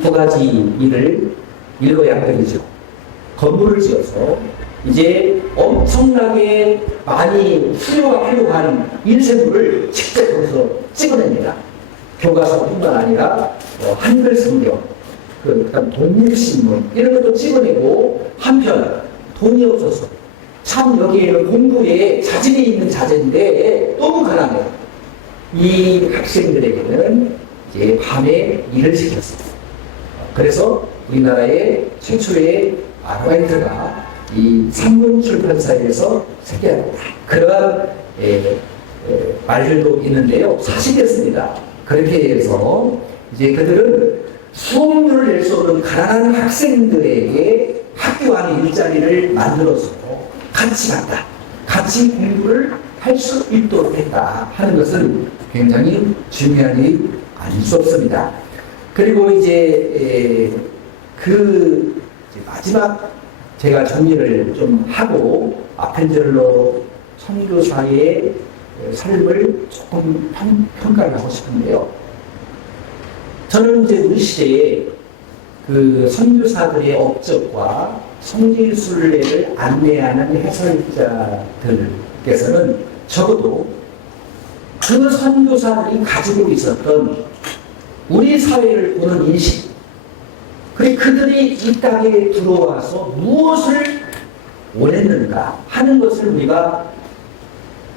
두 가지 일을 일거양득이죠. 건물을 지어서 이제 엄청나게 많이 수요가 필요한 인쇄물을 직접 거기서 찍어냅니다. 교과서뿐만 아니라 한글 성경, 그다음 독립신문 이런 것도 찍어내고 한편 돈이 없어서 참 여기에는 공부에 자질이 있는 자제인데 너무 가난해요. 이 학생들에게는 이제 밤에 일을 시켰어요. 그래서 우리나라의 최초의 아르바이트가 이 산문출판사에서 생겨났다. 그러한 말들도 있는데요. 사실이었습니다. 그렇게 해서 이제 그들은 수업료를 낼 수 없는 가난한 학생들에게 학교 안에 일자리를 만들어서 같이 갔다. 같이 공부를 할 수 있도록 했다 하는 것은 굉장히 중요한 일이 아닐 수 없습니다. 그리고 이제 마지막 제가 정리를 좀 하고 아펜젤러 선교사의 삶을 조금 평가를 하고 싶은데요. 저는 이제 우리 시대에 그 선교사들의 업적과 성지순례를 안내하는 해설자들께서는 적어도 그 선교사들이 가지고 있었던 우리 사회를 보는 인식, 그리고 그들이 이 땅에 들어와서 무엇을 원했는가 하는 것을 우리가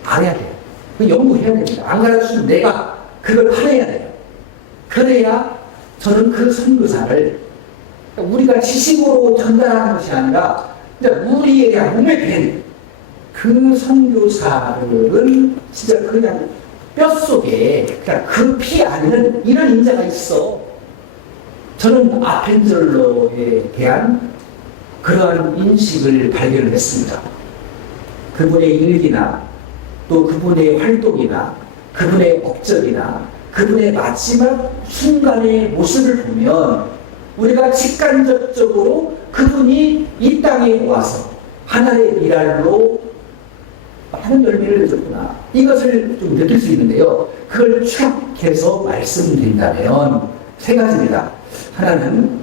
알아야 돼요. 연구해야 됩니다. 안 가르쳐주면 내가 그걸 파내야 돼요. 그래야 저는 그 선교사를 우리가 지식으로 전달하는 것이 아니라 우리의 몸에 밴 그 선교사들은 진짜 그냥 뼛속에 그 피 안에는 이런 인자가 있어. 저는 아펜젤러에 대한 그러한 인식을 발견했습니다. 그분의 일기나 또 그분의 활동이나 그분의 업적이나 그분의 마지막 순간의 모습을 보면 우리가 직간접적으로 그분이 이 땅에 와서 하나의 미랄로 많은 열매를 맺었구나, 이것을 좀 느낄 수 있는데요. 그걸 추락해서 말씀드린다면 세 가지입니다. 하나는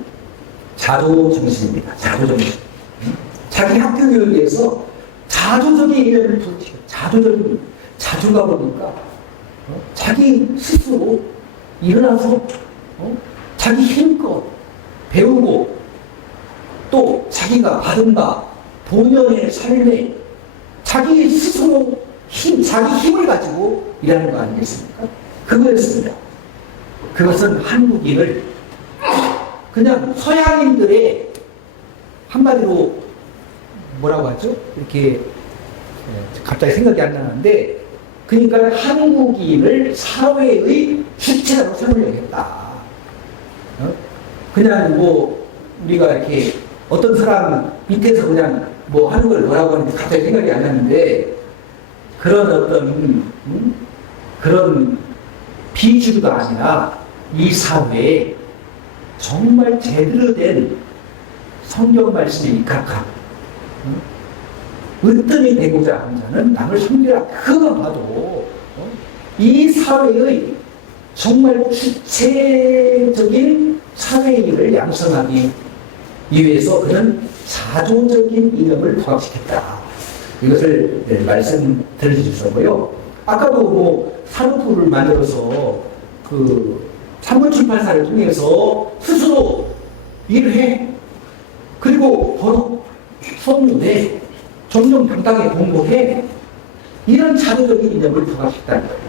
자조정신입니다. 자조정신. 자기 학교 교육에서 자조적인 이념을 부르치고 자조가 보니까 자기 스스로 일어나서 자기 힘껏 배우고 또 자기가 받은 바 본연의 삶에 자기 스스로 자기 힘을 가지고 일하는 거 아니겠습니까? 그거였습니다. 그것은 한국인을 그냥 서양인들의 한마디로 뭐라고 하죠? 이렇게 갑자기 생각이 안 나는데, 그러니까 한국인을 사회의 주체라고 생각하겠다. 그냥 뭐 우리가 이렇게 어떤 사람 밑에서 그냥 뭐 하는 걸 뭐라고 하는지 갑자기 생각이 안 나는데, 그런 어떤 그런 비주류가 아니라 이 사회에 정말 제대로 된 성경 말씀에 입각한 으뜸이 되고자 하는 자는 남을 섬기라. 그거만 봐도 이 사회의 정말 주체적인 사회인을 양성하기 위해서 그는 자조적인 이념을 부각시켰다. 이것을 말씀드려 주셨고요. 아까도 뭐 산업부를 만들어서 그 산문출판사를 통해서 스스로 일을 해. 그리고 벌어. 수업료 내. 정정당당하게 공부해. 이런 자조적인 이념을 부각시켰다는 거예요.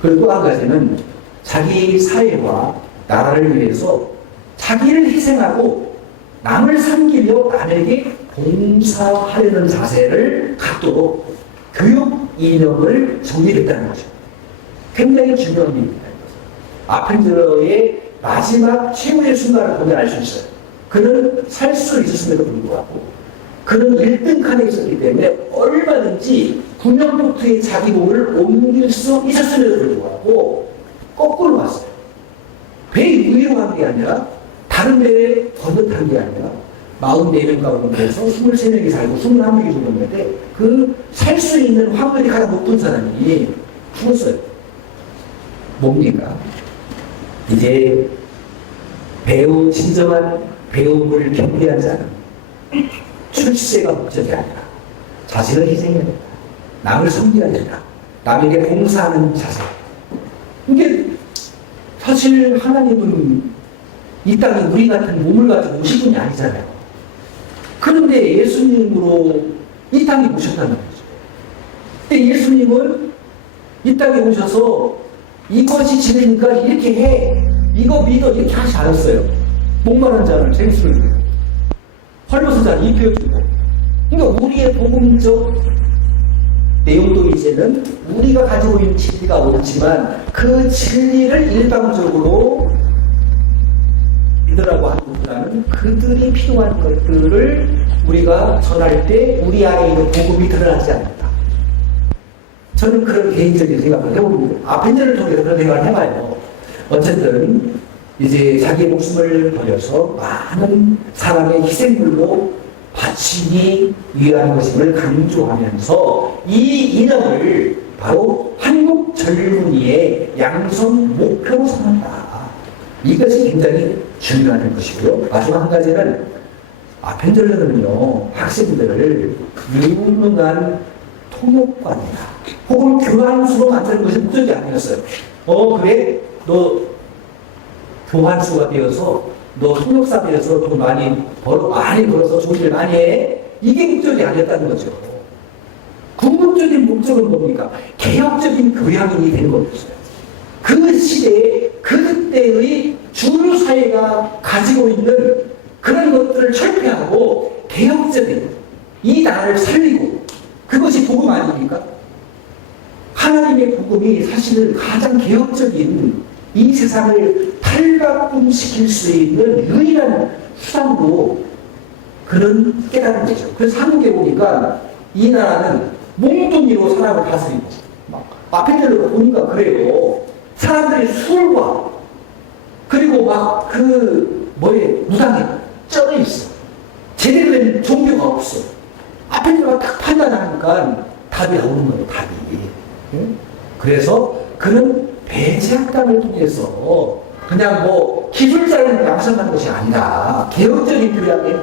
그리고 또 한 가지는 자기 사회와 나라를 위해서 자기를 희생하고 남을 섬기며 남에게 봉사하려는 자세를 갖도록 교육 이념을 정립했다는 거죠. 굉장히 중요한 일입니다. 아펜젤러의 마지막 최후의 순간을 보면 알 수 있어요. 그는 살 수 있었음에도 불구하고 그는 1등 칸에 있었기 때문에 얼마든지 군용보트에 자기 몸을 옮길 수 있었음에도 불구하고 거꾸로 왔어요. 배 위로 간 게 아니라 다른 데에 번듯한 게 아니라 44명 가운데서 23명이 살고 21명이 죽었는데 그 살 수 있는 확률이 가장 높은 사람이 죽었어요. 뭡니까? 이제 진정한 배움을 경계한 자는 출세가 목적이 아니라 자신을 희생해야 된다. 남을 섬겨야 된다. 남에게 봉사하는 자세. 이게 사실 하나님은 이 땅에 우리 같은 몸을 가지고 오신 분이 아니잖아요. 그런데 예수님으로 이 땅에 오셨다는 거죠. 근데 예수님은 이 땅에 오셔서 이것이 진리니까 이렇게 해. 이거 믿어. 이렇게 하지 않았어요. 목마른 자를 생수를 주고 헐벗은 자를 입혀주고. 그러니까 우리의 복음적 내용도 이제는 우리가 가지고 있는 진리가 옳지만 그 진리를 일방적으로 믿으라고 하는 것보다는 그들이 필요한 것들을 우리가 전할 때 우리 안에 있는 복음이 드러나지 않는다. 저는 그런 개인적인 생각을 해봅니다. 아펜젤을 통해서 그런 생각을 해봐요. 어쨌든 이제 자기의 목숨을 버려서 많은 사람의 희생물로 바치기 위한 것임을 강조하면서 이 이념을 바로 한국 젊은이의 양성 목표로 삼는다. 이것이 굉장히 중요한 것이고요. 마지막 한 가지는 아펜젤러는요 학생들을 유능한 통역관이다 혹은 교환수로 만드는 것이 목적이 아니었어요. 그래? 너 교환수가 되어서 너 통역사 되어서 돈 많이 벌어서 좋은 일 많이 해. 이게 목적이 아니었다는 거죠. 궁극적인 목적은 뭡니까? 개혁적인 교양인이 되는 거였어요. 그 시대에 그때의 주류 사회가 가지고 있는 그런 것들을 철폐하고 개혁적인 이 나라를 살리고 그것이 복음 아닙니까? 하나님의 복음이 사실은 가장 개혁적인 이 세상을 탈바꿈시킬 수 있는 유일한 수단으로 그런 깨달은 거죠. 그래서 한국에 보니까 이 나라는 몽둥이로 사람을 다스리고 아펜젤러로 보니까 그래요. 사람들이 술과 그리고 무당에 쩔어 있어. 제대로 된 종교가 없어. 아펜젤러가 딱 판단하니까 답이 나오는 거예요. 답이. 그래서 그는 배제학당을 통해서 그냥 기술자를 양성하는 것이 아니라 개혁적인 교양에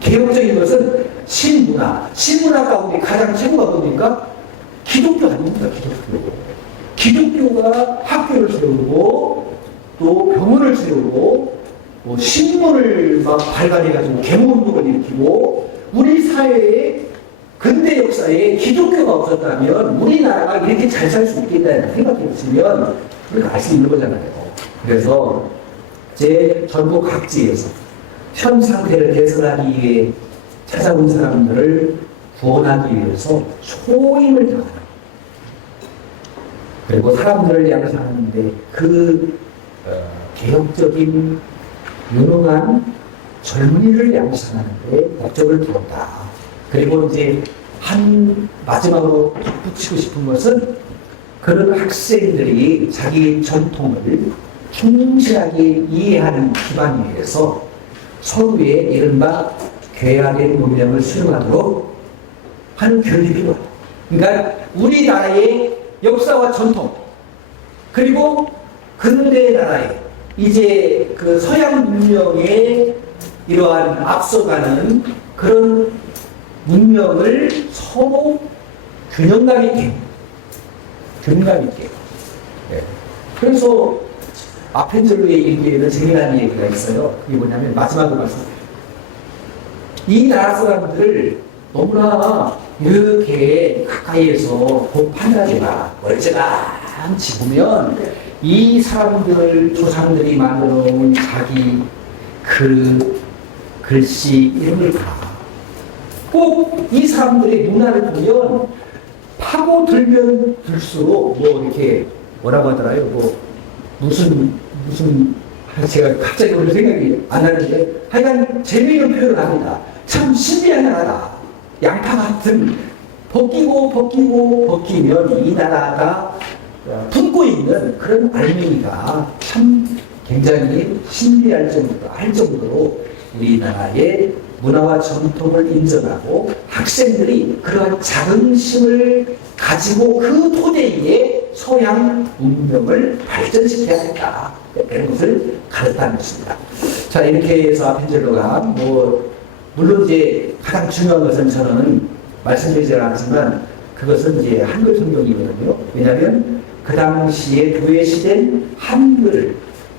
개혁적인 것은 신문화 가운데 가장 최고가 뭡니까? 기독교 아닙니까? 기독교가 학교를 세우고 또 병원을 세우고 신문을 발간해가지고 계몽운동을 일으키고 우리 사회의 근대 역사에 기독교가 없었다면 우리나라가 이렇게 잘 살 수 있겠다는 생각이 있으면 우리가 알 수 있는 거잖아요. 그래서 전국 각지에서 현 상태를 개선하기 위해 찾아온 사람들을 구원하기 위해서 초임을 다하는 그리고 사람들을 양성하는데 개혁적인 유능한 젊은이를 양성하는 데 목적을 두었다. 그리고 이제 마지막으로 덧붙이고 싶은 것은 그런 학생들이 자기 전통을 충실하게 이해하는 기반에 의해서 서로의 이른바 괴화된 문명을 수용하도록 하는 교육이 필요하다. 그러니까 우리나라의 역사와 전통 그리고 근대 나라의 이제 그 서양 문명에 이러한 앞서가는 그런 문명을 서로 균형감 있게 네. 그래서 아펜젤러의 일기에는 재미난 얘기가 있어요. 그게 뭐냐면 마지막으로 말씀드려요. 이 나라 사람들을 너무나 이렇게 가까이에서 판단하지마 멀쩡한지 보면 이 사람들 조상들이 만들어 놓은 자기 글씨 이런 걸 봐. 꼭 이 사람들의 문화를 보면 파고들면 들수록 이렇게 뭐라고 하더라요? 무슨 제가 갑자기 오늘 생각이 안 나는데 하여간 재미있는 표현을 합니다. 참 신비한 나라다. 양파 같은 벗기면 이 나라가 품고 있는 그런 알맹이가 참 굉장히 신비할 정도로, 할 정도로 우리나라의 문화와 전통을 인정하고 학생들이 그러한 자긍심을 가지고 그 토대에 서양 문명을 발전시켜야 한다. 이런 것을 가르쳤다는 것입니다. 자, 이렇게 해서 아펜젤로가 물론 이제 가장 중요한 것은 저는 말씀드리지 않았지만 그것은 이제 한글 성경이거든요. 왜냐하면 그 당시에 도외시된 한글,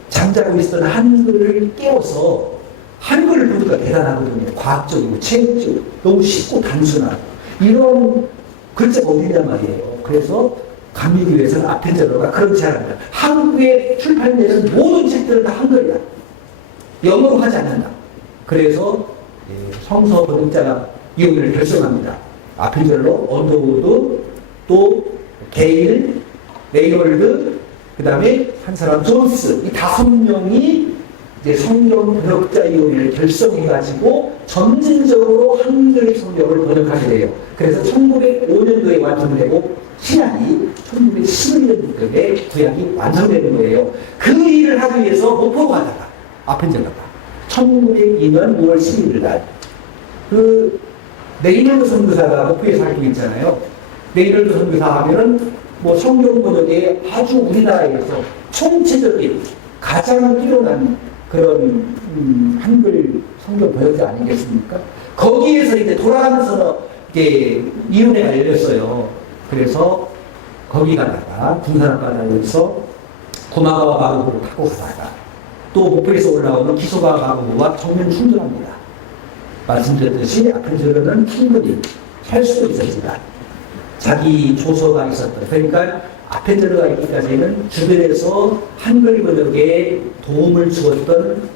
잠자고 있었던 한글을 깨워서 한글을 보니까 대단하거든요. 과학적이고 체육적이고 너무 쉽고 단순한 이런 글자가 어디냐 말이에요. 그래서 감리기 위해서는 아펜젤로가 그런 제안을 합니다. 한국에 출판되는 모든 책들은 다 한글이다. 영어로 하지 않는다. 그래서 성서 번역자 이용을 결성합니다. 아펜젤로, 언더우드, 또 게일, 레이놀드, 그 다음에 한 사람 존스, 이 5명이 이제 성경 번역자 이용을 결성해가지고 점진적으로 한글 성경을 번역하게 돼요. 그래서 1905년도에 완성되고 신약이 1911년도에 구약이 완성되는 거예요. 그 일을 하기 위해서 목포로 가다가 아펜젤로가 1902년 6월 11일 날 그 레이놀드 선교사가 목포에 살고 있잖아요. 레이놀드 선교사 하면은 성경 번역에 아주 우리나라에서 총체적인 가장 뛰어난 그런 한글 성경 번역자 아니겠습니까? 거기에서 이제 돌아가면서 이게 위원회가 열렸어요. 그래서 거기 가다가 군산 앞바다에서 구마가와 마루호를 타고 가다가 또 목포에서 올라오는 기소가 마루호와 정면 충돌합니다. 말씀드렸듯이 아펜젤로는 충분히 할 수도 있었지만 자기 조서가 있었던, 그러니까 아펜젤로가 있기까지는 주변에서 한글 번역에 도움을 주었던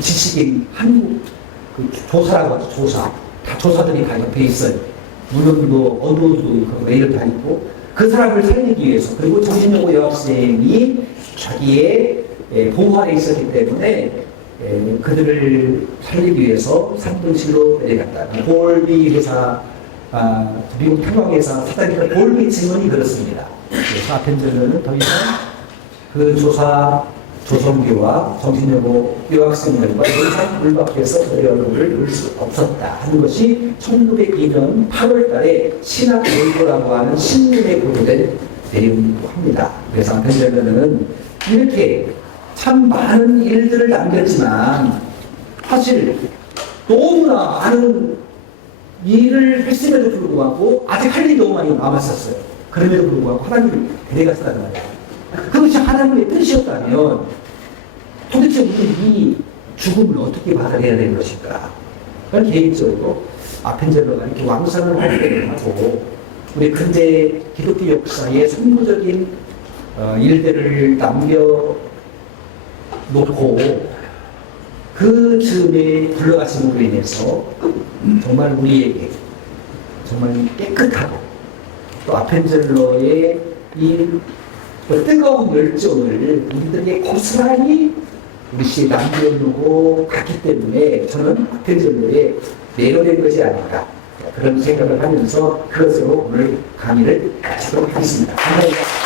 지식인 한국 조사라고 하죠. 조사. 다 조사들이 다 옆에 있어요. 물론 언어도 있고 메일도 다 있고 그 사람을 살리기 위해서, 그리고 정신여고 여학생이 자기의 보호 아래 있었기 때문에 그들을 살리기 위해서 산둥실로 내려갔다. 볼비 회사, 미국 태광회사 사장님의 볼비 증언이 그렇습니다. 그래서 아펜젤로는 더 이상 그 조선교와 정신여고 여학생들과 더 이상 물 밖에서 그의 얼굴을 볼 수 없었다 하는 것이 1902년 8월 달에 신학 원고라고 하는 신문에 보도된 내용이기도 합니다. 그래서 아펜젤로는 이렇게 참 많은 일들을 남겼지만 사실 너무나 많은 일을 했음에도 불구하고 아직 할 일이 너무 많이 남았었어요. 그럼에도 불구하고 하나님을 데려갔다는 말이에요. 그것이 하나님의 뜻이었다면 도대체 우리 이 죽음을 어떻게 받아내야 되는 것인가? 그건 개인적으로 아펜젤로가 이렇게 왕성을 활동하고 우리 근대 기독교 역사의 선구적인 일들을 놓고 그 즈음에 불러가심으로 인해서 정말 우리에게 정말 깨끗하고 또 아펜젤로의 이 뜨거운 열정을 우리들에게 고스란히 우리 시에 남겨두고 갔기 때문에 저는 아펜젤로에 내려낸 것이 아닌가 그런 생각을 하면서 그것으로 오늘 강의를 마치도록 하겠습니다. 감사합니다.